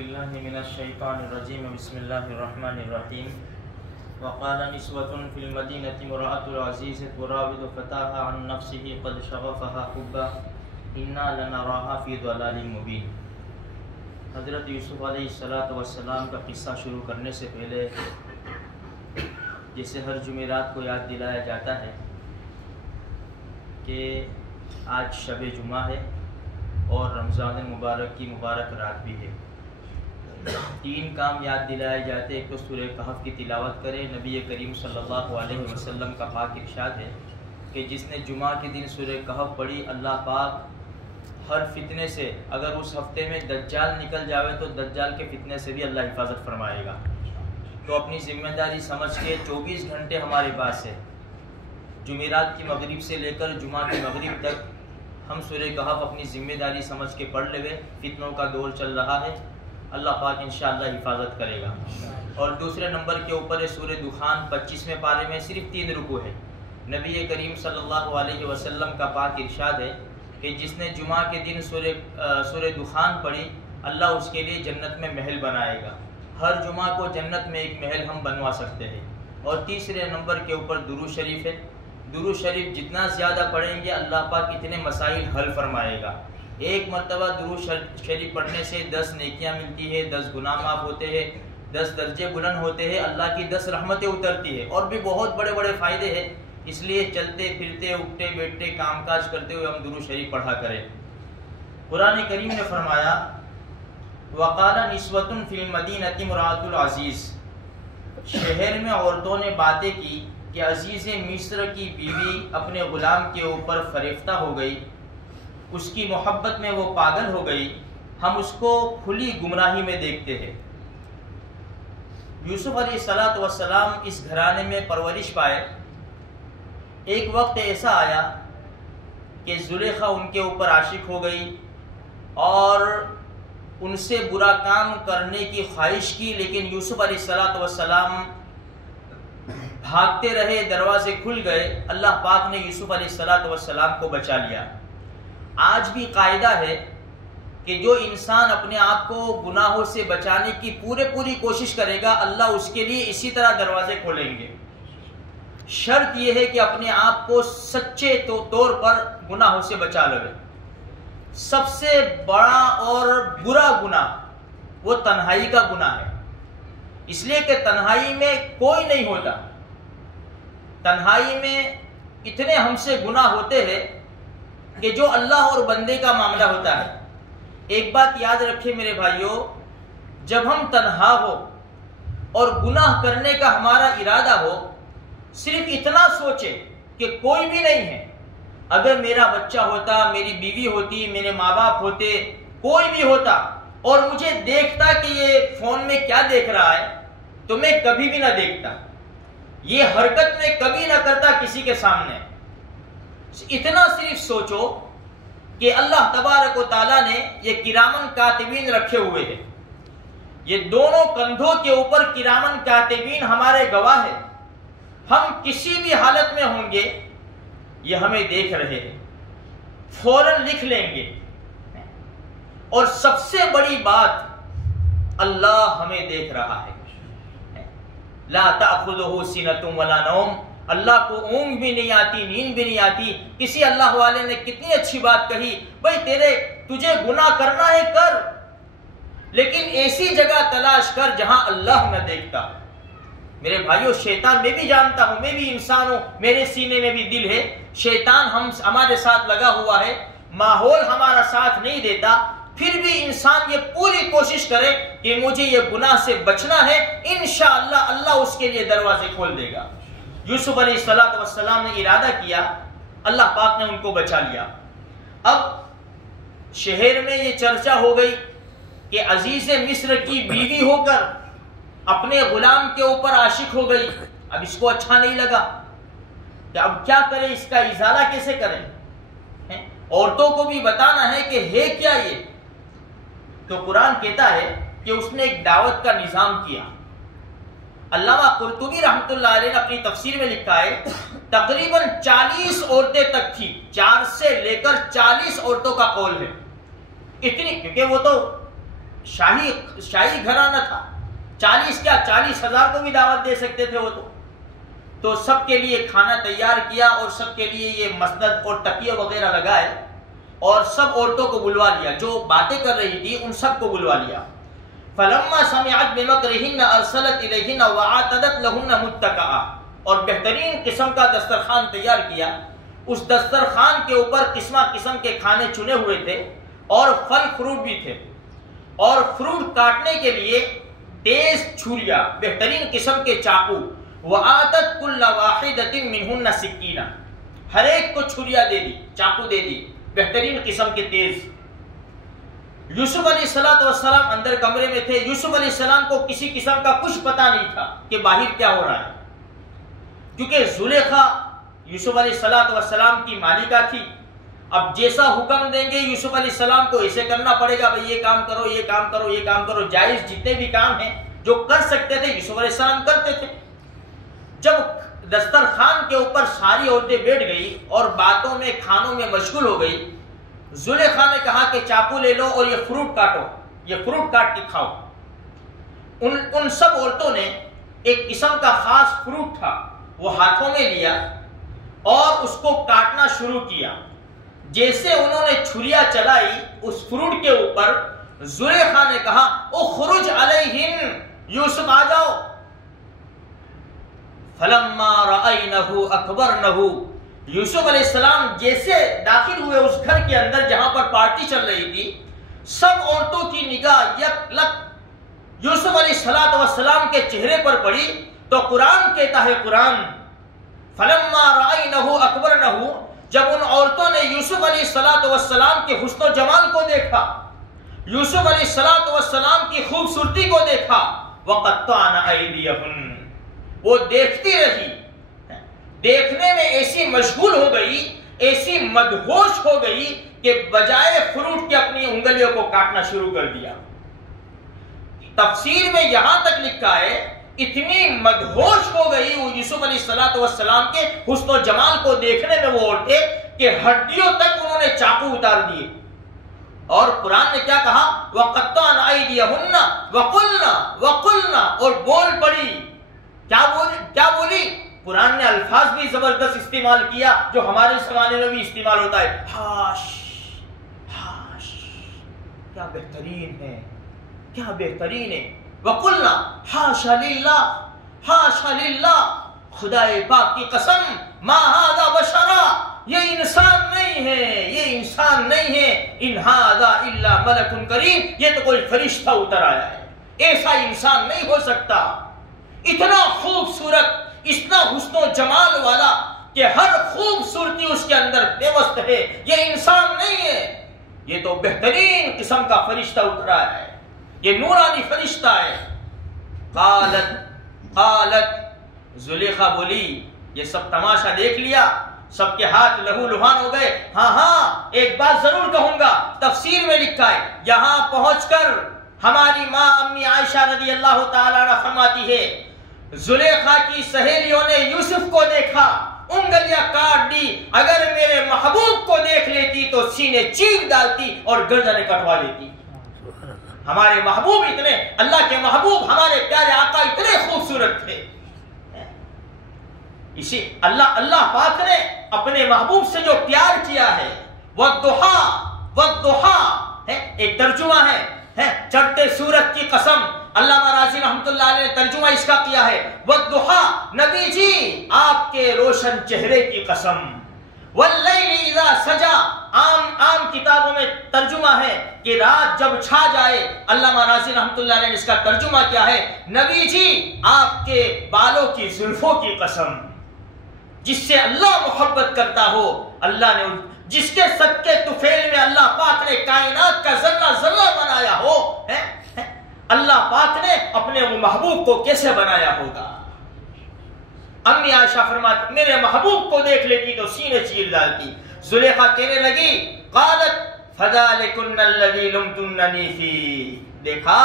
بالله من الشيطان الرجيم بسم الله الرحمن الرحيم وقال نسوة في المدينة امرأة العزيز تراود فتاها عن نفسه قد شغفها حبا إنا لنراها في ضلال مبين۔ حضرت یوسف علیہ السلام کا قصہ شروع کرنے سے پہلے جیسے ہر جمعرات کو یاد دلایا جاتا ہے کہ آج شب جمعہ ہے اور رمضان المبارک کی مبارک رات بھی ہے۔ تین کام یاد دلائے جاتے، ایک تو سورہ کہف کی تلاوت کرے۔ نبی کریم صلی اللہ علیہ وسلم کا پاک ارشاد ہے کہ جس نے جمعہ کے دن سورہ کہف پڑھی، اللہ پاک ہر فتنے سے، اگر اس ہفتے میں دجال نکل جاوے تو دجال کے فتنے سے بھی اللہ حفاظت فرمائے گا۔ تو اپنی ذمہ داری سمجھ کے 24 گھنٹے ہمارے پاس ہے، جمعرات کی مغرب سے لے کر جمعہ کی مغرب تک ہم سورہ کہف اپنی ذمہ داری سمجھ کے پڑھ لے۔ فتنوں کا دور چل رہا ہے، اللہ پاک انشاءاللہ حفاظت کرے گا۔ اور دوسرے نمبر کے اوپر ہے سورہ دخان، 25ویں پارے میں صرف 3 رکوع ہے۔ نبی کریم صلی اللہ علیہ وسلم کا پاک ارشاد ہے کہ جس نے جمعہ کے دن سورہ دخان پڑھی، اللہ اس کے لیے جنت میں محل بنائے گا۔ ہر جمعہ کو جنت میں ایک محل ہم بنوا سکتے ہیں۔ اور تیسرے نمبر کے اوپر درود شریف ہے۔ درود شریف جتنا زیادہ پڑھیں گے اللہ پاک اتنے مسائل حل فرمائے گا۔ ایک مرتبہ درود شریف پڑھنے سے 10 نیکیاں ملتی ہے، 10 گناہ معاف ہوتے ہیں، 10 درجے بلند ہوتے ہیں، اللہ کی 10 رحمتیں اترتی ہے، اور بھی بہت بڑے بڑے فائدے ہیں۔ اس لیے چلتے پھرتے اٹھتے بیٹھتے کام کاج کرتے ہوئے ہم درود شریف پڑھا کریں۔ قرآن کریم نے فرمایا وقال نسوة فی المدینة امرأة العزیز، شہر میں عورتوں نے باتیں کی کہ عزیز مصر کی بیوی اپنے غلام کے اوپر فریفتہ ہو گئی، اس کی محبت میں وہ پاگل ہو گئی، ہم اس کو کھلی گمراہی میں دیکھتے ہیں۔ یوسف علیہ السلام اس گھرانے میں پرورش پائے۔ ایک وقت ایسا آیا کہ زلیخا ان کے اوپر عاشق ہو گئی اور ان سے برا کام کرنے کی خواہش کی، لیکن یوسف علیہ السلام بھاگتے رہے، دروازے کھل گئے، اللہ پاک نے یوسف علیہ السلام کو بچا لیا۔ آج بھی قاعدہ ہے کہ جو انسان اپنے آپ کو گناہوں سے بچانے کی پوری کوشش کرے گا، اللہ اس کے لیے اسی طرح دروازے کھولیں گے۔ شرط یہ ہے کہ اپنے آپ کو سچے طور پر گناہوں سے بچا لو۔ سب سے بڑا اور برا گناہ وہ تنہائی کا گناہ ہے، اس لیے کہ تنہائی میں کوئی نہیں ہوتا۔ تنہائی میں اتنے ہم سے گناہ ہوتے ہیں کہ جو اللہ اور بندے کا معاملہ ہوتا ہے۔ ایک بات یاد رکھے میرے بھائیوں، جب ہم تنہا ہو اور گناہ کرنے کا ہمارا ارادہ ہو، صرف اتنا سوچے کہ کوئی بھی نہیں ہے۔ اگر میرا بچہ ہوتا، میری بیوی ہوتی، میرے ماں باپ ہوتے، کوئی بھی ہوتا اور مجھے دیکھتا کہ یہ فون میں کیا دیکھ رہا ہے، تو میں کبھی بھی نہ دیکھتا، یہ حرکت میں کبھی نہ کرتا کسی کے سامنے۔ اتنا صرف سوچو کہ اللہ تبارک و تعالیٰ نے یہ کرامن کاتبین رکھے ہوئے ہیں، یہ دونوں کندھوں کے اوپر کرامن کاتبین ہمارے گواہ ہیں۔ ہم کسی بھی حالت میں ہوں گے، یہ ہمیں دیکھ رہے ہیں، فوراً لکھ لیں گے۔ اور سب سے بڑی بات، اللہ ہمیں دیکھ رہا ہے۔ لا تأخذہ سنۃ ولا نوم، اللہ کو اونگ بھی نہیں آتی، نیند بھی نہیں آتی۔ کسی اللہ والے نے کتنی اچھی بات کہی، بھائی تجھے گناہ کرنا ہے کر، لیکن ایسی جگہ تلاش کر جہاں اللہ نہ دیکھتا۔ میرے بھائیو، شیطان میں بھی جانتا ہوں، میں بھی انسان ہوں، میرے سینے میں بھی دل ہے، شیطان ہمارے ساتھ لگا ہوا ہے، ماحول ہمارا ساتھ نہیں دیتا، پھر بھی انسان یہ پوری کوشش کرے کہ مجھے یہ گناہ سے بچنا ہے، انشاءاللہ اللہ اس کے لیے دروازے کھول دے گا۔ یوسف علیہ السلام نے ارادہ کیا، اللہ پاک نے ان کو بچا لیا۔ اب شہر میں یہ چرچا ہو گئی کہ عزیز مصر کی بیوی ہو کر اپنے غلام کے اوپر عاشق ہو گئی۔ اب اس کو اچھا نہیں لگا کہ اب کیا کرے، اس کا ازالہ کیسے کریں، عورتوں کو بھی بتانا ہے کہ ہے کیا یہ۔ تو قرآن کہتا ہے کہ اس نے ایک دعوت کا نظام کیا۔ علامہ قرطبی رحمۃ اللہ علیہ نے اپنی تفسیر میں لکھا ہے تقریباً 40 عورتیں تک تھی، 4 سے لے کر 40 عورتوں کا قول ہے۔ اتنی، کیونکہ وہ تو شاہی گھرانہ تھا، 40,000 کو بھی دعوت دے سکتے تھے وہ تو سب کے لیے کھانا تیار کیا اور سب کے لیے یہ مسند اور تکیے وغیرہ لگائے اور سب عورتوں کو بلوا لیا، جو باتیں کر رہی تھی ان سب کو بلوا لیا۔ فلما سمعت بمکرہن ارسلت الیہن واعتدت لہن متکئا، اور بہترین قسم کا دسترخوان تیار کیا، اس دسترخوان کے اوپر قسم قسم کے کھانے چنے ہوئے تھے اور پھل فروٹ بھی تھے، اور فروٹ کاٹنے کے لیے تیز چھریاں، بہترین قسم کے چاقو، وآتت کل واحدۃ منہن سکینہ، ہر ایک کو چھریاں دے دی، چاقو دے دی، بہترین قسم کے تیز۔ یوسف علیہ السلام اندر کمرے میں تھے، یوسف علیہ السلام کو کسی قسم کا کچھ پتہ نہیں تھا کہ باہر کیا ہو رہا ہے، کیونکہ زلیخا یوسف علیہ السلام کی مالکہ تھی۔ اب جیسا حکم دیں گے یوسف علیہ السلام کو ایسے کرنا پڑے گا، بھئی یہ کام کرو، یہ کام کرو، یہ کام کرو، جائز جتنے بھی کام ہیں جو کر سکتے تھے یوسف علیہ السلام کرتے تھے۔ جب دسترخوان کے اوپر ساری عورتیں بیٹھ گئی اور باتوں میں کھانوں میں مشغول ہو گئی، زلیخا نے کہا کہ چاقو لے لو اور یہ فروٹ کاٹو، یہ فروٹ کاٹ کے کھاؤ۔ ان سب عورتوں نے ایک قسم کا خاص فروٹ تھا وہ ہاتھوں میں لیا اور اس کو کاٹنا شروع کیا۔ جیسے انہوں نے چھریاں چلائی اس فروٹ کے اوپر، زلیخا نے کہا اخرج علیہن، یوسف آ جاؤ۔ فلما رأینہ اکبرنہ، یوسف علیہ السلام جیسے داخل ہوئے اس گھر کے اندر جہاں پر پارٹی چل رہی تھی، سب عورتوں کی نگاہ یک لک یوسف علیہ السلام کے چہرے پر پڑی تو قرآن کہتا ہے، قرآن فلما رأینہ اکبرنہ، جب ان عورتوں نے یوسف علیہ السلام کے حسن و جمال کو دیکھا، یوسف علیہ السلام کی خوبصورتی کو دیکھا، وقطعن ایدیہن، وہ دیکھتی رہی، دیکھنے میں ایسی مشغول ہو گئی، ایسی مدہوش ہو گئی کہ بجائے فروٹ کے اپنی انگلیوں کو کاٹنا شروع کر دیا۔ تفسیر میں یہاں تک لکھا ہے اتنی مدہوش ہو گئی وہ یوسف علیہ السلام کے حسن و جمال کو دیکھنے میں وہ عورتیں کہ ہڈیوں تک انہوں نے چاقو اتار دیے۔ اور قرآن نے کیا کہا؟ وَقَطَّعْنَ أَيْدِيَهُنَّ وَقُلْنَ، اور بول پڑی۔ کیا بولی؟ قرآن نے الفاظ بھی زبردست استعمال کیا جو ہمارے زمانے میں بھی استعمال ہوتا ہے، ہاش ہاش، کیا بہترین ہے، کیا بہترین ہے۔ وَقُلْنَا حَاشَ لِلَّهِ حَاشَ لِلَّهِ، خدائے پاک کی قسم، مَا هَذَا بَشَرًا، یہ انسان نہیں ہے، یہ انسان نہیں ہے، إِنْ هَذَا إِلَّا مَلَكٌ كَرِيمٌ، یہ تو کوئی فرشتہ اتر آیا ہے، ایسا انسان نہیں ہو سکتا، اتنا خوبصورت، اتنا حسن و جمال والا کہ ہر خوبصورتی اس کے اندر پیوست ہے، یہ انسان نہیں ہے، یہ تو بہترین قسم کا فرشتہ اترا ہے، یہ نورانی فرشتہ ہے۔ قالت، زلیخا بولی، یہ سب تماشا دیکھ لیا، سب کے ہاتھ لہو لہان ہو گئے۔ ہاں ایک بات ضرور کہوں گا، تفسیر میں لکھا ہے، یہاں پہنچ کر ہماری ماں امی عائشہ رضی اللہ تعالی عنہ فرماتی ہے، زلیخا کی سہیلیوں نے یوسف کو دیکھا، انگلیاں کاٹ دی، اگر میرے محبوب کو دیکھ لیتی تو سینے چیر ڈالتی اور گردنیں کٹوا لیتی۔ ہمارے محبوب اتنے، اللہ کے محبوب ہمارے پیارے آقا اتنے خوبصورت تھے، اسی اللہ پاک نے اپنے محبوب سے جو پیار کیا ہے، وَالضُّحَىٰ، ایک ترجمہ ہے چڑھتے سورج کی قسم، علامہ راضی رحمۃ اللہ علیہ نے ترجمہ اس کا کیا ہے، وَالضُّحَىٰ، نبی جی آپ کے روشن چہرے کی قسم، وَاللَّيْلِ إِذَا سَجَىٰ، عام کتابوں میں ترجمہ ہے کہ رات جب چھا جائے، علامہ راضی رحمۃ اللہ علیہ نے اس کا ترجمہ کیا ہے، نبی جی آپ کے بالوں کی زلفوں کی قسم، جس سے اللہ محبت کرتا ہو، اللہ نے جس کے صدقے طفیل میں اللہ پاک نے کائنات کا ذرہ ذرہ بنایا ہو، اللہ پاک نے اپنے وہ محبوب کو کیسے بنایا ہوگا۔ امی عائشہ فرماتی میرے محبوب کو دیکھ لیتی تو سینے چیر ڈالتی۔ زلیخا کہنے لگی، قالت فذلکن الذی لمتننی فیہ، دیکھا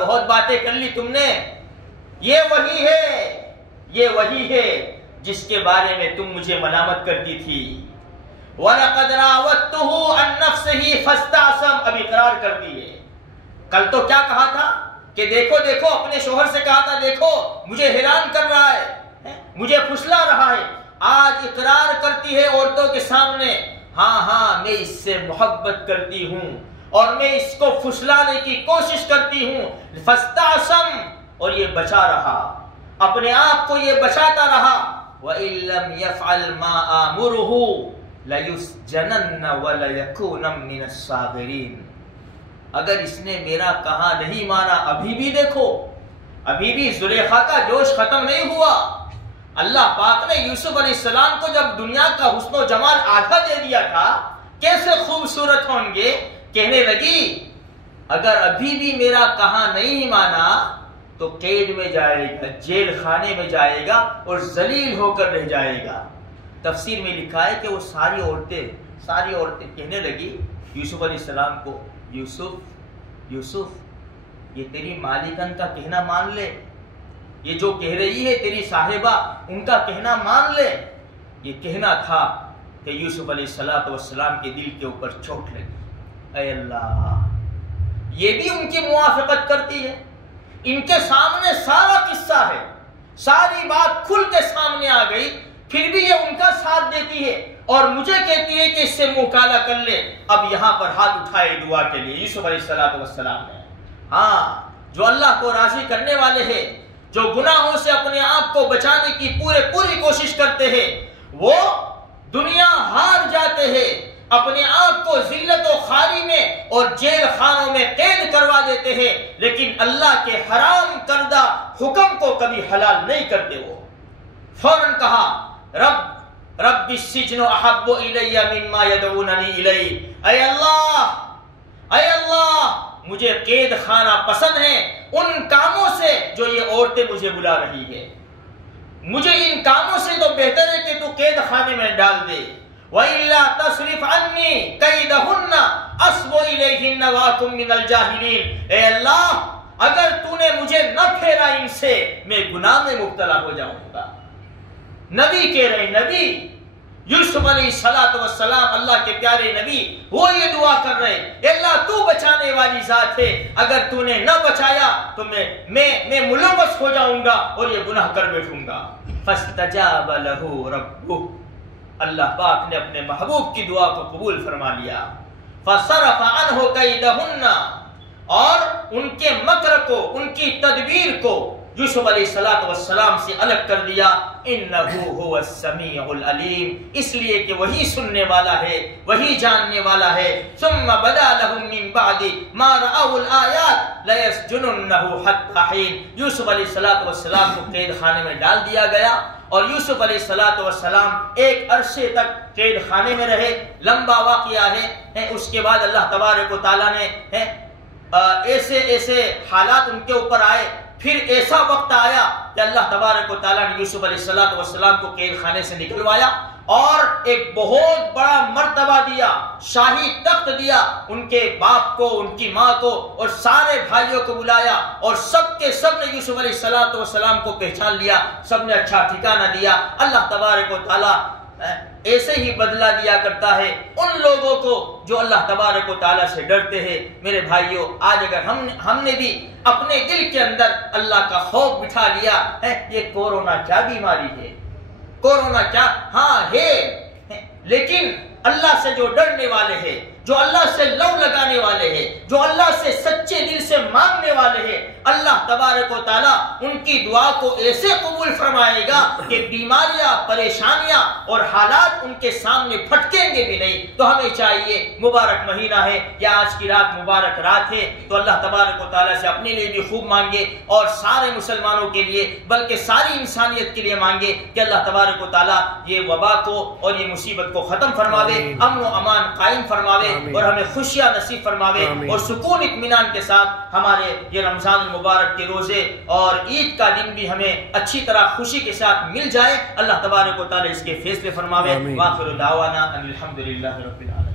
بہت باتیں کر لی تم نے، یہ وہی ہے جس کے بارے میں تم مجھے ملامت کرتی تھی۔ وَلَقَدْ رَاوَدتُّهُ عَن نَّفْسِهِ فَاسْتَعْصَمَ، اب اقرار کر دیے، کل تو کیا کہا تھا کہ دیکھو دیکھو، اپنے شوہر سے کہا تھا دیکھو مجھے حیران کر رہا ہے، مجھے پھسلا رہا ہے. آج اقرار کرتی ہے عورتوں کے سامنے، ہاں ہاں میں اس سے محبت کرتی ہوں اور میں اس کو پھسلانے کی کوشش کرتی ہوں. فاستعصم، اور یہ بچا رہا، اپنے آپ کو یہ بچاتا رہا. وَإِن لَّمْ يَفْعَلْ مَا آمُرُهُ لَيُسْجَنَنَّ وَلَيَكُونَ مِنَ الصَّاغِرِينَ. اگر اس نے میرا کہا نہیں مانا، ابھی بھی دیکھو، ابھی بھی زلیخا کا جوش ختم نہیں ہوا. اللہ پاک نے یوسف علیہ السلام کو جب دنیا کا حسن و جمال آدھا دے دیا تھا، کیسے خوبصورت ہوں گے، کہنے لگی اگر ابھی بھی میرا کہا نہیں مانا تو قید میں جائے گا، جیل خانے میں جائے گا اور ذلیل ہو کر رہ جائے گا. تفسیر میں لکھا ہے کہ وہ ساری عورتیں کہنے لگی یوسف علیہ السلام کو، یوسف یہ تیری مالکن کا کہنا مان لے، یہ جو کہہ رہی ہے تیری صاحبہ ان کا کہنا مان لے. یہ کہنا تھا کہ یوسف علیہ السلام کے دل کے اوپر چوٹ لگی. اے اللہ، یہ بھی ان کی موافقت کرتی ہے. ان کے سامنے سارا قصہ ہے، ساری بات کھل کے سامنے آ گئی، پھر بھی یہ ان کا ساتھ دیتی ہے اور مجھے کہتی ہے کہ اس سے منہ کالا کر لے. اب یہاں پر ہاتھ اٹھائے دعا کے لیے یوسف علیہ السلام نے. ہاں، جو اللہ کو راضی کرنے والے ہیں، جو گناہوں سے اپنے آپ کو بچانے کی پوری کوشش کرتے ہیں، وہ دنیا ہار جاتے ہیں، اپنے آپ کو ذلت و خواری میں اور جیل خانوں میں قید کروا دیتے ہیں، لیکن اللہ کے حرام کردہ حکم کو کبھی حلال نہیں کرتے. وہ فوراً کہا رب السجن احب الی مما یدعوننی الی. اے اللہ مجھے قید خانہ پسند ہے ان کاموں سے جو یہ عورتیں مجھے بلا رہی ہے. مجھے ان کاموں سے تو بہتر ہے کہ تو قید خانے میں ڈال دے. وَإِلَّا تَصْرِفْ عَنِّي كَيْدَهُنَّ أَصْبُ إِلَيْهِنَّ وَأَكُن مِّنَ الْجَاهِلِينَ. اے اللہ اگر تو نے مجھے نہ پھیرا ان سے، میں گناہ میں مبتلا ہو جاؤں گا. نبی کہہ رہے، نبی یوسف علیہ السلام اللہ کے پیارے نبی، وہ یہ دعا کر رہے اے اللہ تو بچانے والی ذات ہے، اگر تو نے نہ بچایا تو میں ملوث ہو جاؤں گا اور یہ گناہ کر بیٹھوں گا. فاستجاب له ربه، اللہ پاک نے اپنے محبوب کی دعا کو قبول فرما لیا. فصرف عنه كيدهن، اور ان کے مکر کو، ان کی تدبیر کو یوسف علیہ السلام سے الگ کر دیا. انه هو السمیع العلیم، اس لیے کہ وہی سننے والا ہے، وہی جاننے والا ہے. ثم بدا لهم من بعد ما رأوا الآیات لیسجننه حتى حین. یوسف علیہ السلام کو قید خانے میں ڈال دیا گیا اور یوسف علیہ السلام ایک عرصے تک قید خانے میں رہے. لمبا واقعہ ہے. اس کے بعد اللہ تبارک و تعالیٰ نے ایسے حالات ان کے اوپر آئے، پھر ایسا وقت آیا کہ اللہ تبارک و تعالیٰ نے یوسف علیہ السلام کو قید خانے سے نکلوایا اور ایک بہت بڑا مرتبہ دیا، شاہی تخت دیا. ان کے باپ کو، ان کی ماں کو اور سارے بھائیوں کو بلایا اور سب کے سب نے یوسف علیہ السلام کو پہچان لیا، سب نے اچھا ٹھکانہ دیا. اللہ تبارک و تعالیٰ ایسے ہی بدلہ دیا کرتا ہے ان لوگوں کو جو اللہ تبارک و تعالیٰ سے ڈرتے ہیں. میرے بھائیوں، آج اگر ہم نے بھی اپنے دل کے اندر اللہ کا خوف بٹھا لیا ہے، یہ کورونا کیا بیماری ہے، کورونا کیا، ہاں ہے، لیکن اللہ سے جو ڈرنے والے ہیں، جو اللہ سے لو لگانے والے ہیں، جو اللہ سے سچے دل سے مانگنے والے ہیں، اللہ تبارک و تعالیٰ ان کی دعا کو ایسے قبول فرمائے گا کہ بیماریاں، پریشانیاں اور حالات ان کے سامنے پھٹکیں گے بھی نہیں. تو ہمیں چاہیے، مبارک مہینہ ہے یا آج کی رات مبارک رات ہے، تو اللہ تبارک و تعالیٰ سے اپنے لیے بھی خوب مانگے اور سارے مسلمانوں کے لیے بلکہ ساری انسانیت کے لیے مانگے کہ اللہ تبارک و تعالیٰ یہ وبا کو اور یہ مصیبت کو ختم فرماوے، امن و امان قائم فرماوے اور ہمیں خوشیاں نصیب فرماوے اور سکون اطمینان کے ساتھ ہمارے یہ رمضان المبارک کے روزے اور عید کا دن بھی ہمیں اچھی طرح خوشی کے ساتھ مل جائے. اللہ تبارک و تعالی اس کے فیصلے فرماوے. وآخر دعوانا ان الحمد للہ رب العالمین.